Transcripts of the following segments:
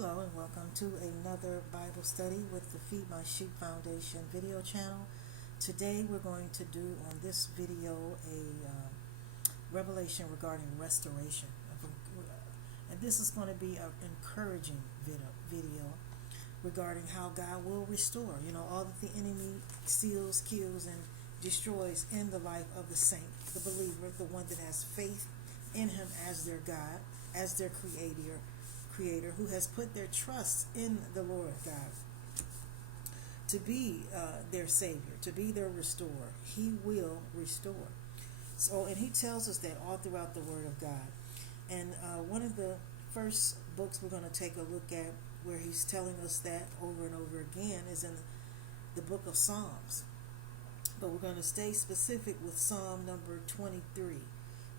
Hello and welcome to another Bible study with the Feed My Sheep Foundation video channel. Today we're going to do on this video a revelation regarding restoration. And this is going to be an encouraging video regarding how God will restore, all that the enemy steals, kills, and destroys in the life of the saint, the believer, the one that has faith in him as their God, as their creator, who has put their trust in the Lord God to be their Savior, to be their restorer. He will restore. So, and he tells us that all throughout the Word of God. And one of the first books we're going to take a look at where he's telling us that over and over again is in the book of Psalms. But we're going to stay specific with Psalm number 23,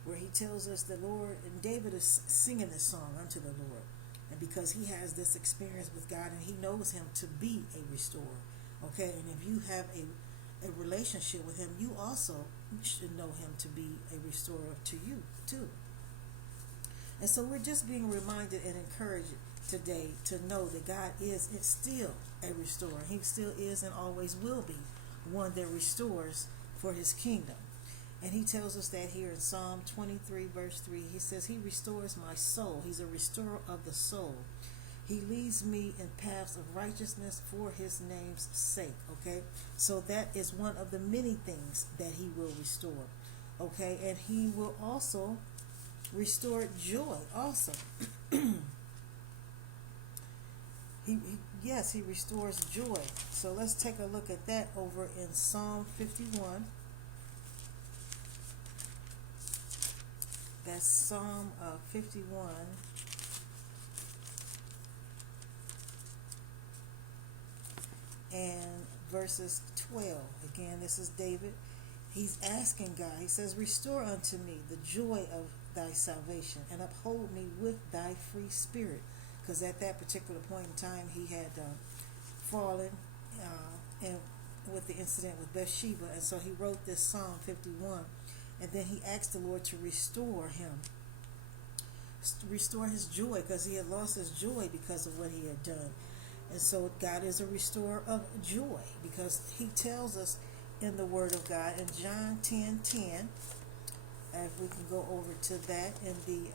where he tells us the Lord, and David is singing this song unto the Lord. And because he has this experience with God and he knows him to be a restorer. Okay, and if you have a relationship with him, you also should know him to be a restorer to you too. And so we're just being reminded and encouraged today to know that God is still a restorer. He still is and always will be one that restores for his kingdom. And he tells us that here in Psalm 23 verse 3. He says, he restores my soul. He's a restorer of the soul. He leads me in paths of righteousness for his name's sake. Okay, so that is one of the many things that he will restore. Okay, and he will also restore joy also. Yes, he restores joy. So let's take a look at that over in Psalm 51. That's Psalm 51. And verses 12. Again, this is David. He's asking God. He says, restore unto me the joy of thy salvation and uphold me with thy free spirit. Because at that particular point in time, he had fallen and with the incident with Bathsheba. And so he wrote this Psalm 51. And then he asked the Lord to restore him, restore his joy, because he had lost his joy because of what he had done. And so God is a restorer of joy, because he tells us in the Word of God in John 10:10, if we can go over to that in the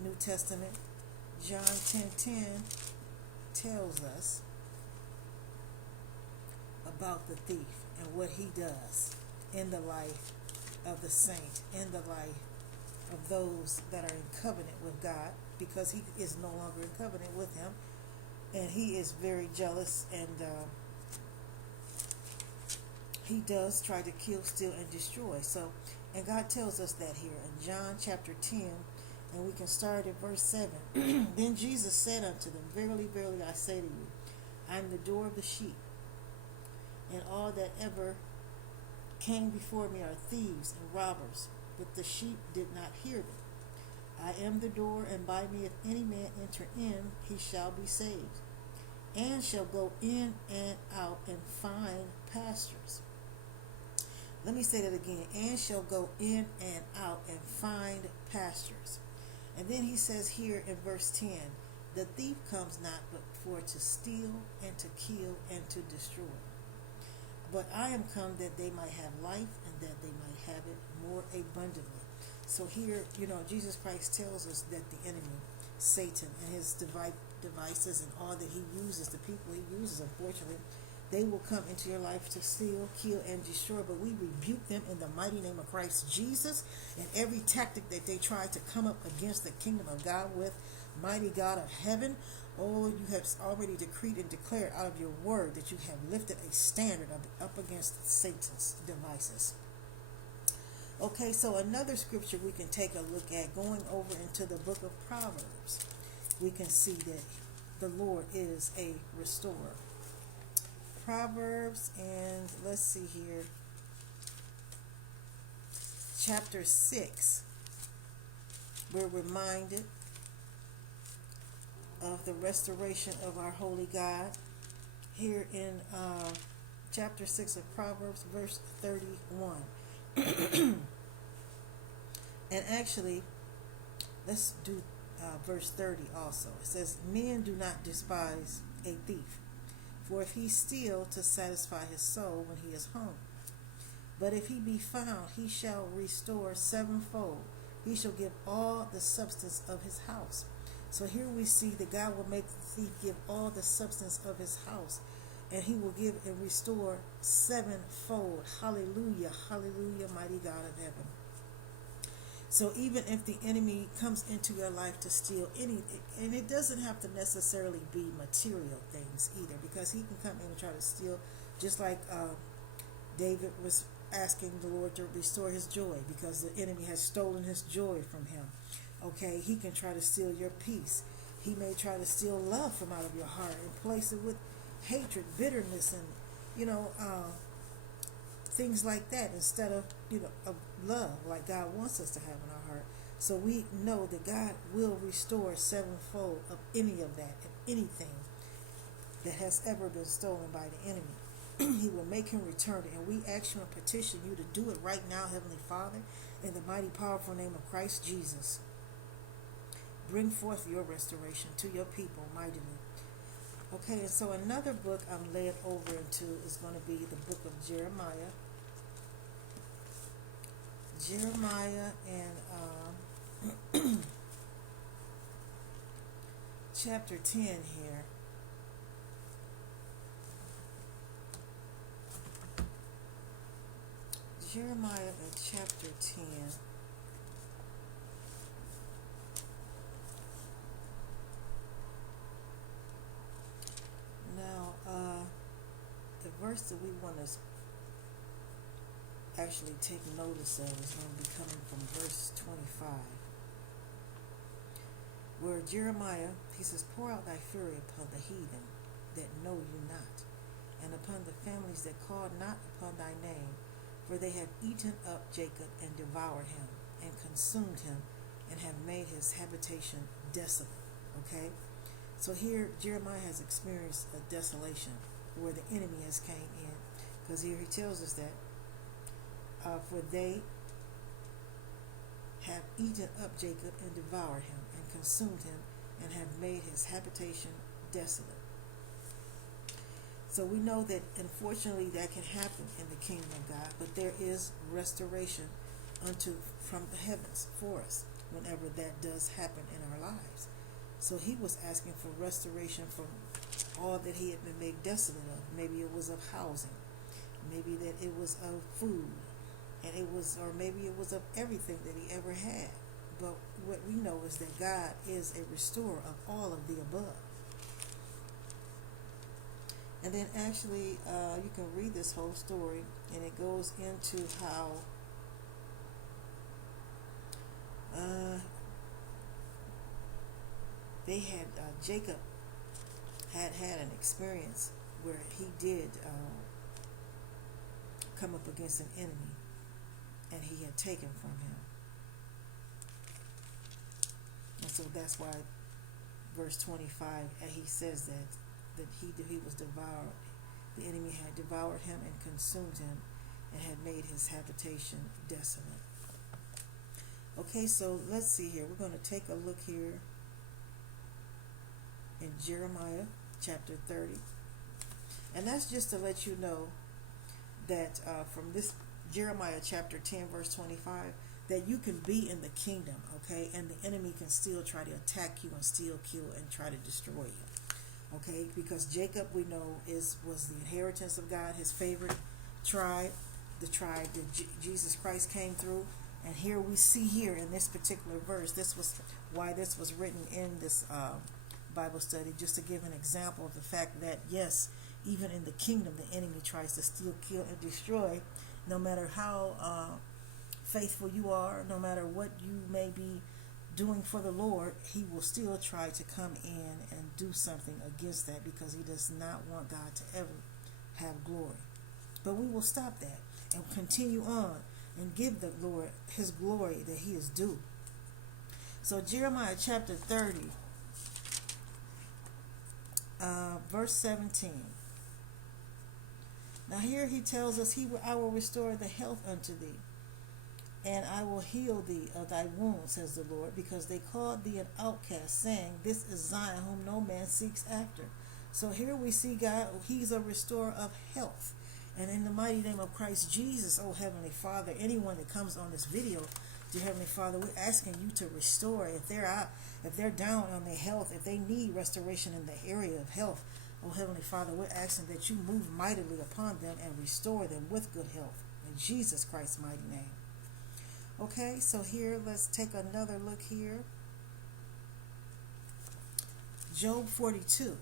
New Testament. John 10:10 tells us about the thief and what he does in the life of the saint, in the life of those that are in covenant with God, because he is no longer in covenant with him, and he is very jealous, and he does try to kill, steal, and destroy. So, and God tells us that here in John chapter 10, and we can start at verse 7. Then Jesus said unto them, verily, verily, I say to you, I am the door of the sheep, and all that ever came before me are thieves and robbers, but the sheep did not hear them. I am the door, and by me if any man enter in, he shall be saved, and shall go in and out and find pastures. Let me say that again. And shall go in and out and find pastures. And then he says here in verse 10, the thief comes not but for to steal and to kill and to destroy. But I am come that they might have life, and that they might have it more abundantly. So here, Jesus Christ tells us that the enemy, Satan, and his devices and all that he uses, the people he uses, unfortunately, they will come into your life to steal, kill, and destroy. But we rebuke them in the mighty name of Christ Jesus, and every tactic that they try to come up against the kingdom of God with. Mighty God of heaven, oh, you have already decreed and declared out of your word that you have lifted a standard up against Satan's devices. Okay, so another scripture we can take a look at, going over into the book of Proverbs, we can see that the Lord is a restorer. Proverbs, and let's see here, chapter 6, we're reminded of the restoration of our holy God here in chapter 6 of Proverbs, verse 31. And actually, let's do verse 30 also. It says, men do not despise a thief, for if he steal, to satisfy his soul when he is hungry. But if he be found, he shall restore sevenfold. He shall give all the substance of his house. So here we see that God will make the thief give all the substance of his house, and he will give and restore sevenfold. Hallelujah, hallelujah, mighty God of heaven. So even if the enemy comes into your life to steal anything, and it doesn't have to necessarily be material things either, because he can come in and try to steal, just like David was asking the Lord to restore his joy because the enemy has stolen his joy from him. Okay, he can try to steal your peace. He may try to steal love from out of your heart and place it with hatred, bitterness, and things like that, instead of of love like God wants us to have in our heart. So we know that God will restore sevenfold of any of that, of anything that has ever been stolen by the enemy. He will make him return it. And we ask you and petition you to do it right now, Heavenly Father, in the mighty, powerful name of Christ Jesus. Bring forth your restoration to your people mightily. Okay, and so another book I'm led over into is going to be the book of Jeremiah. Jeremiah and chapter 10 here. Jeremiah in chapter 10. Now, the verse that we want to actually take notice of is going to be coming from verse 25, where Jeremiah, he says, pour out thy fury upon the heathen that know you not, and upon the families that call not upon thy name, for they have eaten up Jacob and devoured him and consumed him and have made his habitation desolate. Okay, so here Jeremiah has experienced a desolation where the enemy has came in, because here he tells us that for they have eaten up Jacob and devoured him and consumed him and have made his habitation desolate. So we know that unfortunately that can happen in the kingdom of God, but there is restoration from the heavens for us whenever that does happen in our lives. So he was asking for restoration from all that he had been made desolate of. Maybe it was of housing, maybe that it was of food, and maybe it was of everything that he ever had. But what we know is that God is a restorer of all of the above. And then actually you can read this whole story, and it goes into how they had Jacob had an experience where he did come up against an enemy, and he had taken from him. And so that's why verse 25, he says that he was devoured. The enemy had devoured him and consumed him and had made his habitation desolate. Okay, so let's see here. We're going to take a look here in Jeremiah chapter 30. And that's just to let you know that from this Jeremiah chapter 10 verse 25, that you can be in the kingdom, okay, and the enemy can still try to attack you and steal, kill, and try to destroy you, okay, because Jacob, we know, was the inheritance of God, his favorite tribe, the tribe that Jesus Christ came through. And here we see here in this particular verse, this was why this was written in this Bible study, just to give an example of the fact that yes, even in the kingdom, the enemy tries to steal, kill, and destroy. No matter how faithful you are, no matter what you may be doing for the Lord, he will still try to come in and do something against that, because he does not want God to ever have glory. But we will stop that and continue on and give the Lord his glory that he is due. So Jeremiah chapter 30, verse 17. Now here he tells us, I will restore the health unto thee, and I will heal thee of thy wounds, says the Lord, because they called thee an outcast, saying, This is Zion, whom no man seeks after. So here we see God, he's a restorer of health. And in the mighty name of Christ Jesus, oh Heavenly Father, anyone that comes on this video, dear Heavenly Father, we're asking you to restore. If they're out, if they're down on their health, if they need restoration in the area of health, oh Heavenly Father, we're asking that you move mightily upon them and restore them with good health. In Jesus Christ's mighty name. Okay, so here, let's take another look here. Job 42.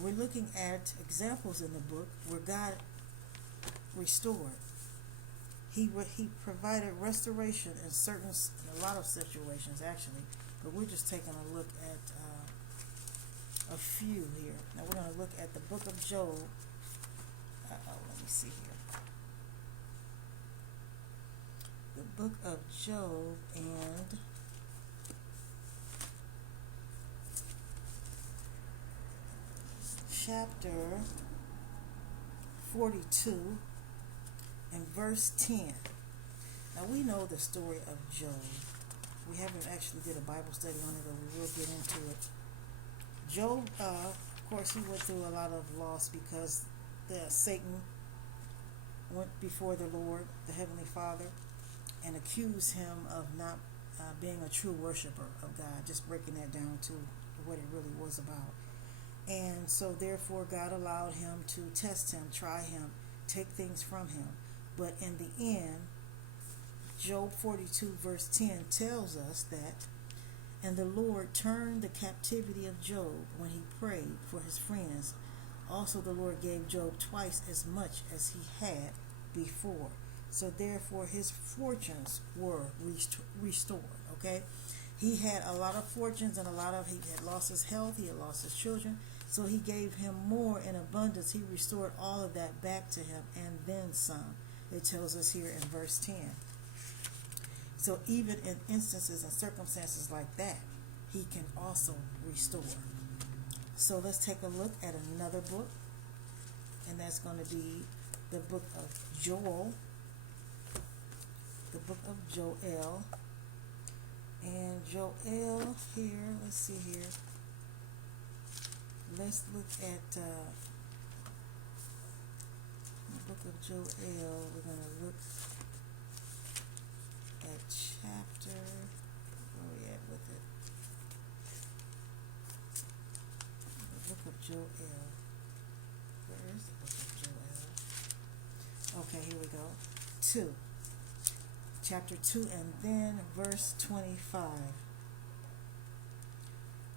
We're looking at examples in the book where God restored. He provided restoration in a lot of situations actually, but we're just taking a look at a few here. Now we're going to look at the book of Job. Let me see here. The book of Job and chapter 42 and verse 10. Now we know the story of Job. We haven't actually did a Bible study on it, but we will get into it. Job, of course, he went through a lot of loss because Satan went before the Lord, the Heavenly Father, and accused him of not being a true worshiper of God, just breaking that down to what it really was about. And so therefore God allowed him to test him, try him, take things from him. But in the end, Job 42 verse 10 tells us that, and the Lord turned the captivity of Job when he prayed for his friends. Also the Lord gave Job twice as much as he had before. So therefore his fortunes were restored. Okay, he had a lot of fortunes and he had lost his health, he had lost his children, so he gave him more in abundance. He restored all of that back to him and then some. It tells us here in verse 10. So even in instances and circumstances like that, he can also restore. So let's take a look at another book, and that's going to be the book of Joel, the book of Joel. And Joel here, let's see here. Let's look at the book of Joel. We're going to look at chapter, where are we at with it? The book of Joel. Where is the book of Joel? Okay, here we go. 2. Chapter 2 and then verse 25.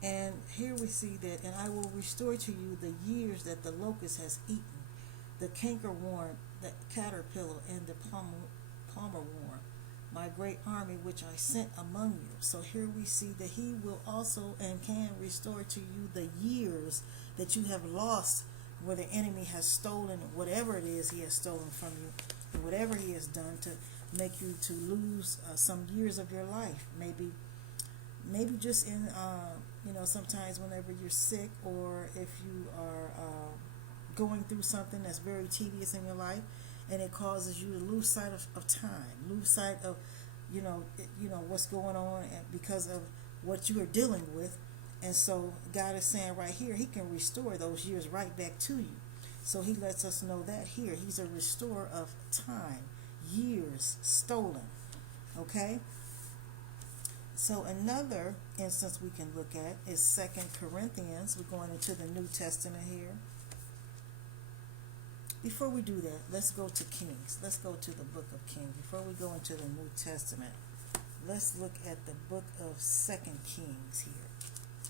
And here we see that, and I will restore to you the years that the locust has eaten, the cankerworm, the caterpillar, and the palmer worm, my great army which I sent among you. So here we see that he will also and can restore to you the years that you have lost, where the enemy has stolen whatever it is he has stolen from you, and whatever he has done to make you to lose some years of your life. Maybe just in sometimes whenever you're sick, or if you are going through something that's very tedious in your life, and it causes you to lose sight of time, lose sight of what's going on, and because of what you are dealing with. And so God is saying right here, he can restore those years right back to you. So he lets us know that here he's a restorer of time, years stolen. Okay, so another instance we can look at is 2 Corinthians. We're going into the New Testament here. Before we do that, let's go to Kings. Let's go to the book of Kings. Before we go into the New Testament, let's look at the book of 2 Kings here,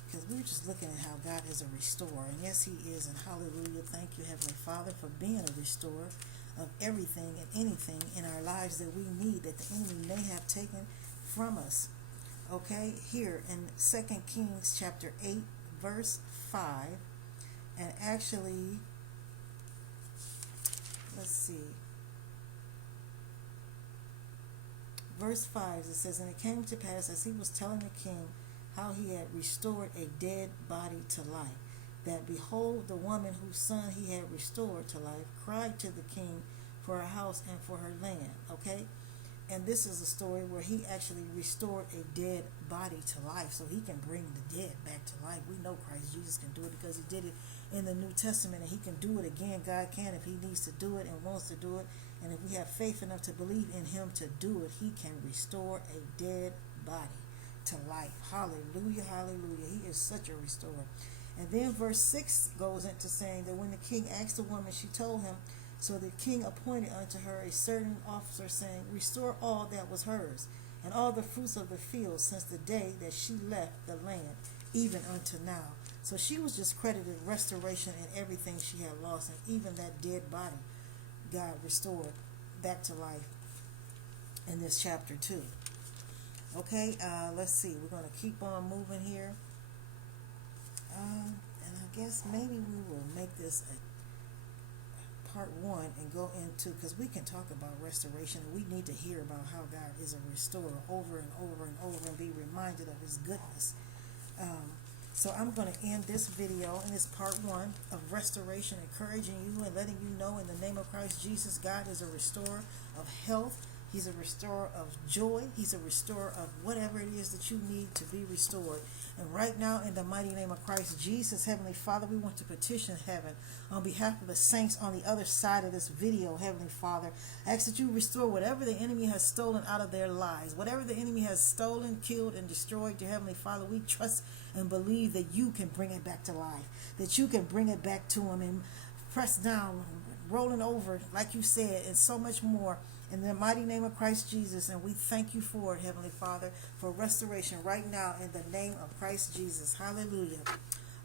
because we're just looking at how God is a restorer. And yes, he is. And hallelujah, thank you, Heavenly Father, for being a restorer of everything and anything in our lives that we need, that the enemy may have taken from us. Okay, here in 2 Kings chapter 8 verse 5, and actually let's see, verse 5, it says, and it came to pass, as he was telling the king how he had restored a dead body to life, that behold, the woman whose son he had restored to life cried to the king for her house and for her land. Okay, And this is a story where he actually restored a dead body to life, so he can bring the dead back to life. We know Christ Jesus can do it because he did it in the New Testament, and he can do it again. God can if he needs to do it and wants to do it. And if we have faith enough to believe in him to do it, he can restore a dead body to life. Hallelujah, hallelujah. He is such a restorer. And then verse 6 goes into saying that when the king asked the woman, she told him, so the king appointed unto her a certain officer, saying, restore all that was hers, and all the fruits of the field since the day that she left the land, even unto now. So she was just credited restoration in everything she had lost, and even that dead body God restored back to life in this chapter 2. Okay, let's see. We're going to keep on moving here. And I guess maybe we will make this a part 1 and go into, because we can talk about restoration, and we need to hear about how God is a restorer over and over and over and be reminded of his goodness. So I'm going to end this video in this part 1 of restoration, encouraging you and letting you know in the name of Christ Jesus, God is a restorer of health. He's a restorer of joy. He's a restorer of whatever it is that you need to be restored. And right now, in the mighty name of Christ Jesus, Heavenly Father, we want to petition heaven on behalf of the saints on the other side of this video, Heavenly Father. I ask that you restore whatever the enemy has stolen out of their lives. Whatever the enemy has stolen, killed, and destroyed, dear Heavenly Father, we trust and believe that you can bring it back to life, that you can bring it back to them and press down, rolling over, like you said, and so much more. In the mighty name of Christ Jesus, and we thank you for it, Heavenly Father, for restoration right now in the name of Christ Jesus. Hallelujah.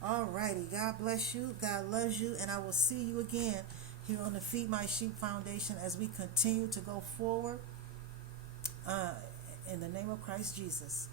All righty. God bless you. God loves you, and I will see you again here on the Feed My Sheep Foundation as we continue to go forward in the name of Christ Jesus.